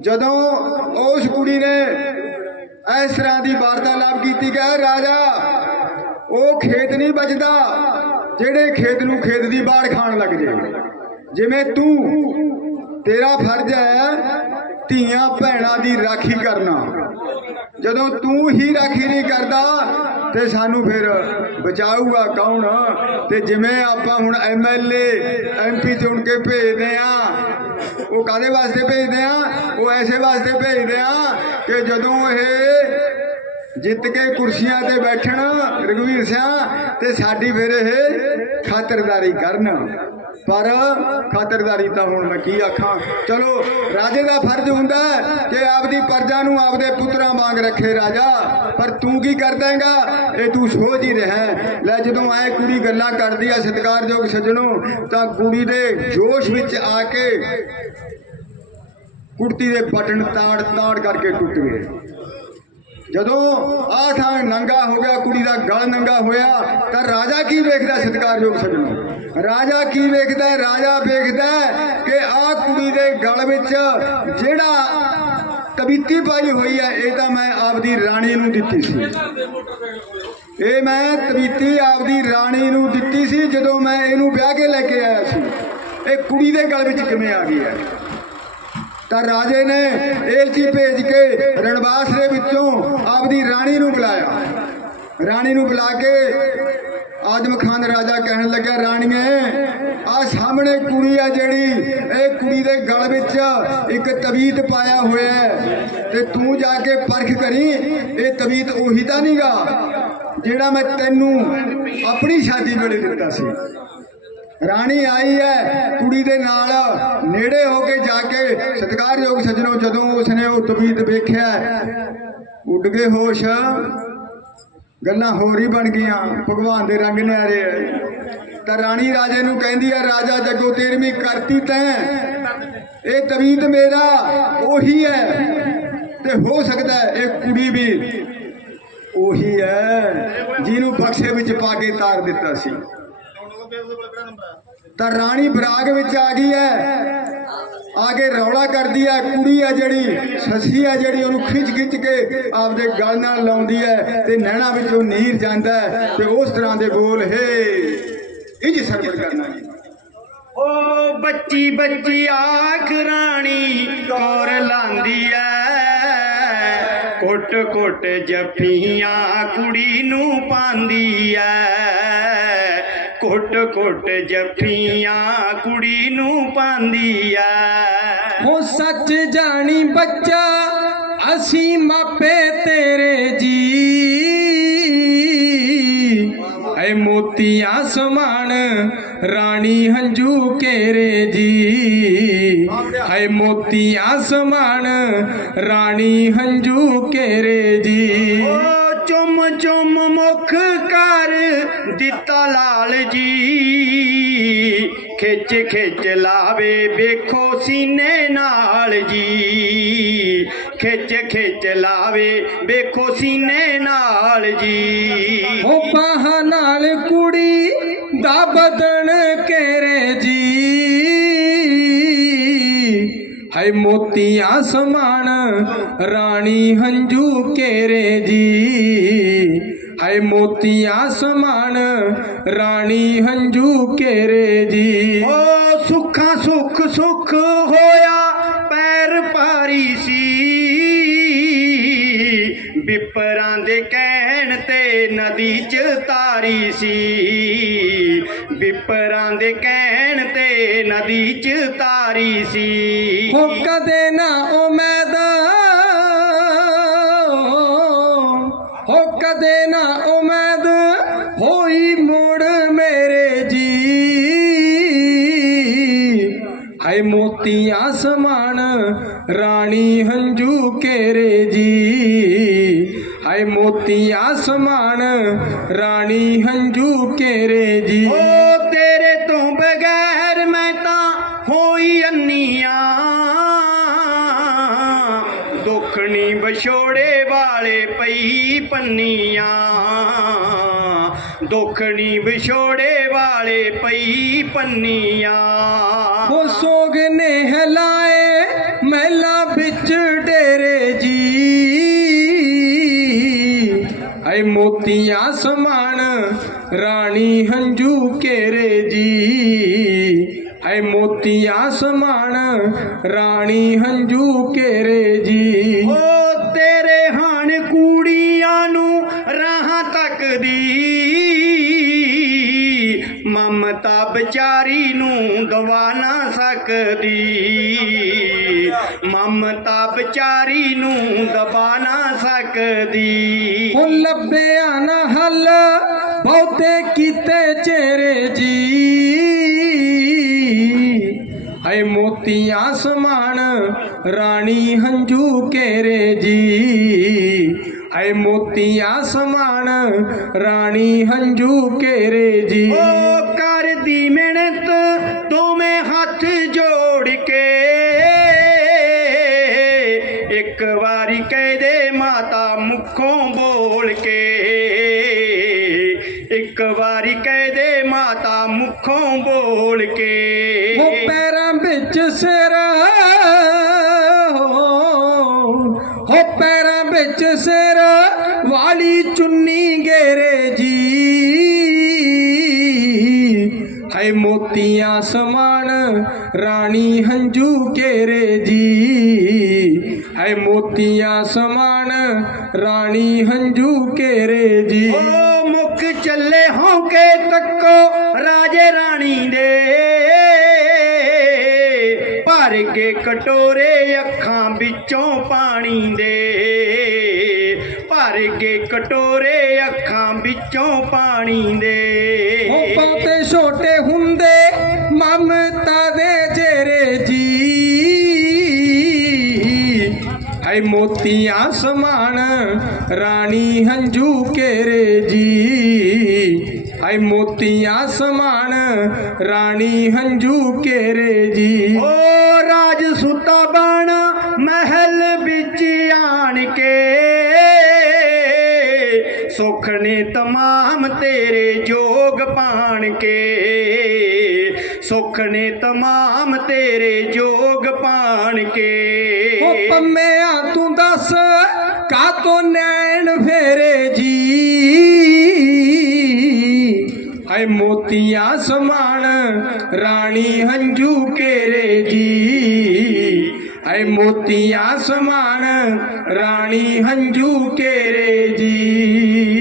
ਜਦੋਂ ਉਸ ਕੁੜੀ ਨੇ ਇਸ ਤਰ੍ਹਾਂ ਦੀ ਵਾਰਤਾਲਾਪ ਕੀਤੀ ਕਿ ਰਾਜਾ, ਉਹ ਖੇਤ ਨਹੀਂ ਬਚਦਾ, ਜਿਹੜੇ ਖੇਤ ਨੂੰ ਖੇਤ ਦੀ ਬਾੜ ਖਾਣ ਲੱਗ ਜੇ। ਜਿਵੇਂ ਤੂੰ ਤੇਰਾ ਫਰਜ਼ ਹੈ ਧੀਆਂ ਭੈਣਾਂ ਦੀ ਰਾਖੀ ਕਰਨਾ। ਜਦੋਂ ਤੂੰ ਹੀ ਰਾਖੀ ਨਹੀਂ ਕਰਦਾ, ਤੇ ਸਾਨੂੰ ਫਿਰ ਬਚਾਊਗਾ ਕੌਣ? ਤੇ ਜਿਵੇਂ ਆਪਾਂ ਹੁਣ ਐਮਐਲਏ ਐਮਪੀ ਚੁਣ ਕੇ ਭੇਜਦੇ ਆ ਉਹ ਕਾਦੇ ਵਾਸਤੇ ਭੇਜਦੇ ਆ? ਉਹ ਐਸੇ ਵਾਸਤੇ ਭੇਜਦੇ ਆ ਕਿ ਜਦੋਂ ਇਹ ਜਿੱਤ ਕੇ ਕੁਰਸੀਆਂ ਤੇ ਬੈਠਣ ਰਘਵੀਰ ਸਿੰਘ ਤੇ ਸਾਡੀ ਫਿਰ ਇਹ ਖਾਤਰਦਾਰੀ ਕਰਨ। ਪਰ ਖਾਤਰਦਾਰੀ ਤਾਂ ਹੁਣ ਮੈਂ ਕੀ ਆਖਾਂ? ਚਲੋ, ਰਾਜੇ ਦਾ ਫਰਜ਼ ਹੁੰਦਾ ਕਿ ਆਪਦੀ ਪਰਜਾ ਨੂੰ ਆਪਦੇ ਪੁੱਤਰਾਂ ਵਾਂਗ ਰੱਖੇ ਰਾਜਾ। ਪਰ ਤੂੰ ਕੀ ਕਰ ਦੇਂਗਾ ਇਹ ਤੂੰ ਸੋਚ ਹੀ ਰਿਹਾ ਲੈ ਜਦੋਂ ਐ ਕੁੜੀ ਗੱਲਾਂ ਕਰਦੀ ਆ ਸਤਿਕਾਰਯੋਗ ਸੱਜਣੋ, ਤਾਂ ਕੁੜੀ ਦੇ ਜੋਸ਼ ਵਿੱਚ ਆ ਕੇ ਕੁੜਤੀ ਦੇ ਬਟਨ ਤਾੜ ਤਾੜ ਕਰਕੇ ਟੁੱਟ ਗਏ। ਜਦੋਂ ਆਹ ਥਾਂ ਨੰਗਾ ਹੋ ਗਿਆ, ਕੁੜੀ ਦਾ ਗਲ ਨੰਗਾ ਹੋਇਆ, ਤਾਂ ਰਾਜਾ ਕੀ ਵੇਖਦਾ ਸਤਿਕਾਰਯੋਗ ਸੱਜਣੋ? ਰਾਜਾ ਕੀ ਵੇਖਦਾ? ਹੈ? ਰਾਜਾ ਵੇਖਦਾ ਹੈ ਕਿ ਆਹ ਕੁੜੀ ਦੇ ਗਲ ਵਿੱਚ ਜਿਹੜਾ ਤਬੀਤੀ ਪਾਈ ਹੋਈ ਹੈ, ਇਹ ਤਾਂ ਮੈਂ ਆਪਦੀ ਰਾਣੀ ਨੂੰ ਦਿੱਤੀ ਸੀ। ਇਹ ਮੈਂ ਤਬੀਤੀ ਆਪਦੀ ਰਾਣੀ ਨੂੰ ਦਿੱਤੀ ਸੀ ਜਦੋਂ ਮੈਂ ਇਹਨੂੰ ਵਿਆਹ ਕੇ ਲੈ ਕੇ ਆਇਆ ਸੀ। ਇਹ ਕੁੜੀ ਦੇ ਗਲ ਵਿੱਚ ਕਿਵੇਂ ਆ ਗਈ ਹੈ? ਤਾਂ ਰਾਜੇ ਨੇ ਏਲਚੀ ਭੇਜ ਕੇ ਰਣਵਾਸ ਦੇ ਵਿੱਚੋਂ ਆਪਦੀ ਰਾਣੀ ਨੂੰ ਬੁਲਾਇਆ। ਰਾਣੀ ਨੂੰ ਬੁਲਾ ਕੇ ਆਦਮ ਖਾਨ ਰਾਜਾ ਕਹਿਣ ਲੱਗਾ ਰਾਣੀਏ ਆ ਸਾਹਮਣੇ ਕੁੜੀ ਆ ਜਿਹੜੀ, ਇਹ ਕੁੜੀ ਦੇ ਗਲ ਵਿੱਚ ਇੱਕ ਤਵੀਤ ਪਾਇਆ ਹੋਇਆ ਹੈ ਤੇ ਤੂੰ ਜਾ ਕੇ ਪਰਖ ਕਰੀ, ਇਹ ਤਵੀਤ ਉਹੀ ਤਾਂ ਨਹੀਂਗਾ ਜਿਹੜਾ ਮੈਂ ਤੈਨੂੰ ਆਪਣੀ ਸ਼ਾਦੀ ਵੇਲੇ ਦਿੱਤਾ ਸੀ। ਰਾਣੀ ਆਈ ਹੈ, ਕੁੜੀ ਦੇ ਨਾਲ ਨੇੜੇ ਹੋ ਕੇ ਜਾ ਕੇ ਸਤਿਕਾਰਯੋਗ ਸੱਜਣੋ, ਜਦੋਂ ਉਸਨੇ ਉਹ ਤਬੀਤ ਵੇਖਿਆ, ਉੱਡ ਗਏ ਹੋਸ਼, ਗੱਲਾਂ ਹੋਰ ਹੀ ਬਣ ਗਈਆਂ, ਭਗਵਾਨ ਦੇ ਰੰਗ ਨਿਆਰੇ ਐ ਤਾਂ ਰਾਣੀ ਰਾਜੇ ਨੂੰ ਕਹਿੰਦੀ ਆ, ਰਾਜਾ, ਜੱਗੋ ਤੇਰਵੀਂ ਕਰਤੀ ਤੈਂ। ਇਹ ਤਵੀਤ ਮੇਰਾ, ਉਹੀ ਹੈ। ਤੇ ਹੋ ਸਕਦਾ ਇਹ ਕੁੜੀ ਵੀ ਉਹੀ ਹੈ, ਜਿਹਨੂੰ ਬਖਸ਼ੇ ਵਿੱਚ ਪਾ ਕੇ ਤਾਰ ਦਿੱਤਾ ਸੀ। ਤਾਂ ਰਾਣੀ ਬਰਾਗ ਵਿੱਚ ਆ ਗਈ ਹੈ। ਆ ਕੇ ਰੌਲਾ ਕਰਦੀ ਹੈ ਕੁੜੀ ਆ ਜਿਹੜੀ ਸੱਸੀ ਆ ਜਿਹੜੀ ਉਹਨੂੰ ਖਿੱਚ ਖਿੱਚ ਕੇ ਆਪਦੇ ਗਲ ਨਾਲ ਲਾਉਂਦੀ ਹੈ ਤੇ ਨੈਣਾ ਵਿੱਚੋਂ ਨੀਰ ਜਾਂਦਾ ਹੈ ਤੇ ਉਸ ਤਰ੍ਹਾਂ ਦੇ ਬੋਲ ਹੇ ਇੰਜ ਸਰਵਰ ਕਰਨਾ ਜੀ। ਓ ਬੱਚੀ ਬੱਚੀ ਆਖ ਰਾਣੀ ਕੌਰ ਲਾਂਦੀ ਐ। ਕੁੱਟ ਕੁੱਟ ਜੱਫੀਆਂ ਕੁੜੀ ਨੂੰ ਪਾਉਂਦੀ ਐ। ਕੁੱਟ ਕੁੱਟ ਜੱਫੀਆਂ ਕੁੜੀ ਨੂੰ ਪਾਉਂਦੀ ਆ ਹੋ ਸੱਚ ਜਾਣੀ ਬੱਚਾ, ਅਸੀਂ ਮਾਪੇ ਤੇਰੇ ਜੀ। ਐ ਮੋਤੀਆਂ ਸਮਾਨ, ਰਾਣੀ ਹੰਝੂ ਕੇਰੇ ਜੀ। ਐ ਮੋਤੀਆਂ ਸਮਾਨ, ਰਾਣੀ ਹੰਝੂ ਕੇਰੇ ਜੀ ਓ ਚੁੰਮ ਚੁੰਮ ਮੁਖ ਕਰ ਦਿੱਤਾ ਲਾਲ ਜੀ। ਖਿੱਚ ਖਿੱਚ ਲਾਵੇ, ਵੇਖੋ ਸੀਨੇ ਨਾਲ ਜੀ। ਖਿੱਚ ਖਿੱਚ ਲਾਵੇ, ਵੇਖੋ ਸੀਨੇ ਨਾਲ ਜੀ। ਉਹ ਬਾਹਾਂ ਨਾਲ ਕੁੜੀ ਦਾ ਬਦਨ ਕੇਰੇ ਜੀ। ਹਾਏ ਮੋਤੀਆਂ ਸਮਾਨ ਰਾਣੀ ਹੰਝੂ ਕੇਰੇ ਜੀ। ਹਾਏ ਮੋਤੀਆਂ ਸਮਾਨ ਰਾਣੀ ਹੰਝੂ ਕੇਰੇ ਜੀ। ਓ ਸੁੱਖਾਂ ਸੁੱਖ ਸੁੱਖ ਹੋਇਆ ਪੈਰ ਭਾਰੀ ਸੀ। ਵਿਪਰਾਂ ਦੇ ਕਹਿਣ ਤੇ ਨਦੀ ਚ ਤਾਰੀ ਸੀ। ਵਿਪਰਾਂ ਦੇ ਕਹਿਣ ਤੇ ਨਦੀ ਚ ਤਾਰੀ ਸੀ। ਹੋ ਕਦੇ ਨਾ ਉਮੀਦ ਹੋ ਕਦੇ ਨਾ ਉਮੀਦ ਹੋਈ ਮੋੜ ਮੇਰੇ ਜੀ ਹਾਏ ਮੋਤੀਆਂ ਸਮਾਨ ਰਾਣੀ ਹੰਝੂ ਕੇਰੇ ਜੀ ਹਾਏ ਮੋਤੀਆਂ ਸਮਾਨ ਰਾਣੀ ਹੰਝੂ ਕੇਰੇ ਜੀ ਪੰਨੀਆਂ। ਦੁਖਣੀ ਵਿਛੋੜੇ ਵਾਲੇ ਪਈ ਪੰਨੀਆਂ। ਹੋ ਸੋਗ ਨੇ ਹਲਾਏ ਮਹਿਲਾ ਵਿੱਚ ਡੇਰੇ ਜੀ। ਐ ਮੋਤੀਆਂ ਸਮਾਨ ਰਾਣੀ ਹੰਝੂ ਕੇਰੇ ਜੀ। ਐ ਮੋਤੀਆਂ ਸਮਾਨ ਰਾਣੀ ਹੰਝੂ ਕੇਰੇ ਜੀ। ਓ ਵਿਚਾਰੀ ਨੂੰ ਦਵਾ ਨਾ ਸਕਦੀ। ਮਮਤਾ ਵਿਚਾਰੀ ਨੂੰ ਦਬਾ ਨਾ ਸਕਦੀ। ਉਹ ਲੱਭਿਆ ਨਾ ਹੱਲ ਬਹੁਤੇ ਕੀਤੇ ਚਿਹਰੇ ਜੀ। ਹਾਏ ਮੋਤੀਆਂ ਸਮਾਨ ਰਾਣੀ ਹੰਝੂ ਕੇਰੇ ਜੀ। ਹਾਏ ਮੋਤੀਆਂ ਸਮਾਨ ਰਾਣੀ ਹੰਝੂ ਕੇਰੇ ਜੀ। ਓ ਮਿਹਨਤ ਦੋਵੇਂ ਹੱਥ ਜੋੜ ਕੇ। ਇੱਕ ਵਾਰੀ ਕਹਿ ਦੇ ਮਾਤਾ ਮੁੱਖੋਂ ਬੋਲ ਕੇ। ਇੱਕ ਵਾਰੀ ਕਹਿ ਦੇ ਮਾਤਾ ਮੁੱਖੋਂ ਬੋਲ ਕੇ। ਉਹ ਪੈਰਾਂ ਵਿੱਚ ਸਿਰ ਹੋ ਪੈਰਾਂ ਵਿੱਚ ਸਿਰ ਵਾਲੀ ਚੁੰਨੀ ਗੇਰੇ ਜੀ। ਹਾਏ ਮੋਤੀਆਂ ਸਮਾਨ, ਰਾਣੀ ਹੰਝੂ ਕੇਰੇ ਜੀ। ਹਾਏ ਮੋਤੀਆਂ ਸਮਾਨ, ਰਾਣੀ ਹੰਝੂ ਕੇਰੇ ਜੀ। ਓ ਮੁਖ ਚੱਲੇ ਕੇ ਤੱਕੋ ਰਾਜੇ ਰਾਣੀ ਦੇ। ਭਰ ਕੇ ਕਟੋਰੇ ਅੱਖਾਂ ਵਿੱਚੋਂ ਪਾਣੀ ਦੇ। ਕੇ ਕਟੋਰੇ ਅੱਖਾਂ ਵਿੱਚੋਂ ਪਾਣੀ ਦੇ। ਉਹ ਬਹੁਤੇ ਛੋਟੇ ਹੁੰਦੇ ਮਮਤਾ ਦੇ ਜੇਰੇ ਜੀ। ਹਾਏ ਮੋਤੀਆਂ ਸਮਾਨ ਰਾਣੀ ਹੰਝੂ ਕੇਰੇ ਜੀ। ਹਾਏ ਮੋਤੀਆਂ ਸਮਾਨ ਰਾਣੀ ਹੰਝੂ ਕੇਰੇ ਜੀ। ਓ ਰਾਜ ਸੁਤਾ ਬਣ ਸੁਖ ਨੇ ਤਮਾਮ ਤੇਰੇ ਜੋਗ ਪਾਣ ਕੇ। ਸੁਖ ਨੇ ਤਮਾਮ ਤੇਰੇ ਜੋਗ ਪਾਣ ਕੇ। ਉਹ ਪੰਮਿਆ ਤੂੰ ਦੱਸ, ਕਾਤੋਂ ਨੈਣ ਫੇਰੇ ਜੀ? ਹਾਏ ਮੋਤੀਆਂ ਸਮਾਨ ਰਾਣੀ ਹੰਝੂ ਕੇਰੇ ਜੀ। ਹਾਏ ਮੋਤੀਆਂ ਸਮਾਨ ਰਾਣੀ ਹੰਝੂ ਕੇਰੇ ਜੀ।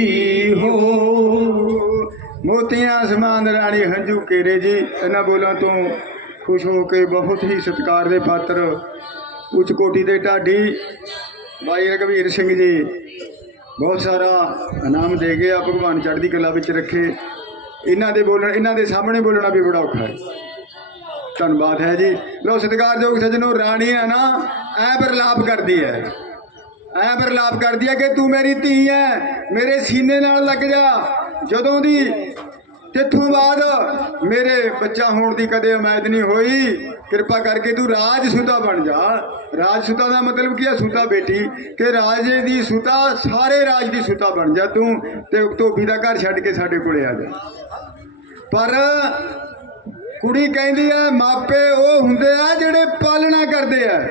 ਮੋਤੀਆਂ ਸਮਾਨ ਰਾਣੀ ਹੰਝੂ ਕੇਰੇ ਜੀ, ਇਹਨਾਂ ਬੋਲਾਂ ਤੋਂ ਖੁਸ਼ ਹੋ ਕੇ ਬਹੁਤ ਹੀ ਸਤਿਕਾਰ ਦੇ ਪਾਤਰ ਉੱਚ ਕੋਟੀ ਦੇ ਢਾਡੀ ਭਾਈ ਰਘਵੀਰ ਸਿੰਘ ਜੀ, ਬਹੁਤ ਸਾਰਾ ਇਨਾਮ ਦੇ ਗਏ ਭਗਵਾਨ ਚੜ੍ਹਦੀ ਕਲਾ ਵਿੱਚ ਰੱਖੇ। ਇਹਨਾਂ ਦੇ ਬੋਲਣ, ਇਹਨਾਂ ਦੇ ਸਾਹਮਣੇ ਬੋਲਣਾ ਵੀ ਬੜਾ ਔਖਾ ਹੈ। ਧੰਨਵਾਦ ਹੈ ਜੀ। ਲੋ ਸਤਿਕਾਰਯੋਗ ਸੱਜਣੋ, ਰਾਣੀ ਹੈ ਨਾ, ਐ ਬਰਲਾਪ ਕਰਦੀ ਹੈ। ਐ ਬਰਲਾਪ ਕਰਦੀ ਹੈ ਕਿ ਤੂੰ ਮੇਰੀ ਧੀ ਹੈ, ਮੇਰੇ ਸੀਨੇ ਨਾਲ ਲੱਗ ਜਾ। ਜਦੋਂ ਦੀ ਤਿੱਥੋਂ ਬਾਅਦ ਮੇਰੇ ਬੱਚਾ ਹੋਣ ਦੀ ਕਦੇ ਉਮੀਦ ਨਹੀਂ ਹੋਈ। ਕਿਰਪਾ ਕਰਕੇ ਤੂੰ ਰਾਜ ਸੁਤਾ ਬਣ ਜਾ। ਰਾਜ ਸੁਤਾ ਦਾ ਮਤਲਬ ਕੀ ਹੈ ਸੁਤਾ ਬੇਟੀ। ਕਿ ਰਾਜੇ ਦੀ ਸੁਤਾ, ਸਾਰੇ ਰਾਜ ਦੀ ਸੁਤਾ ਬਣ ਜਾ ਤੂੰ ਤੇ ਧੋਬੀ ਦਾ ਘਰ ਛੱਡ ਕੇ ਸਾਡੇ ਕੋਲੇ ਆ ਜਾ। ਪਰ ਕੁੜੀ ਕਹਿੰਦੀ ਹੈ ਮਾਪੇ ਉਹ ਹੁੰਦੇ ਆ ਜਿਹੜੇ ਪਾਲਣਾ ਕਰਦੇ ਆ।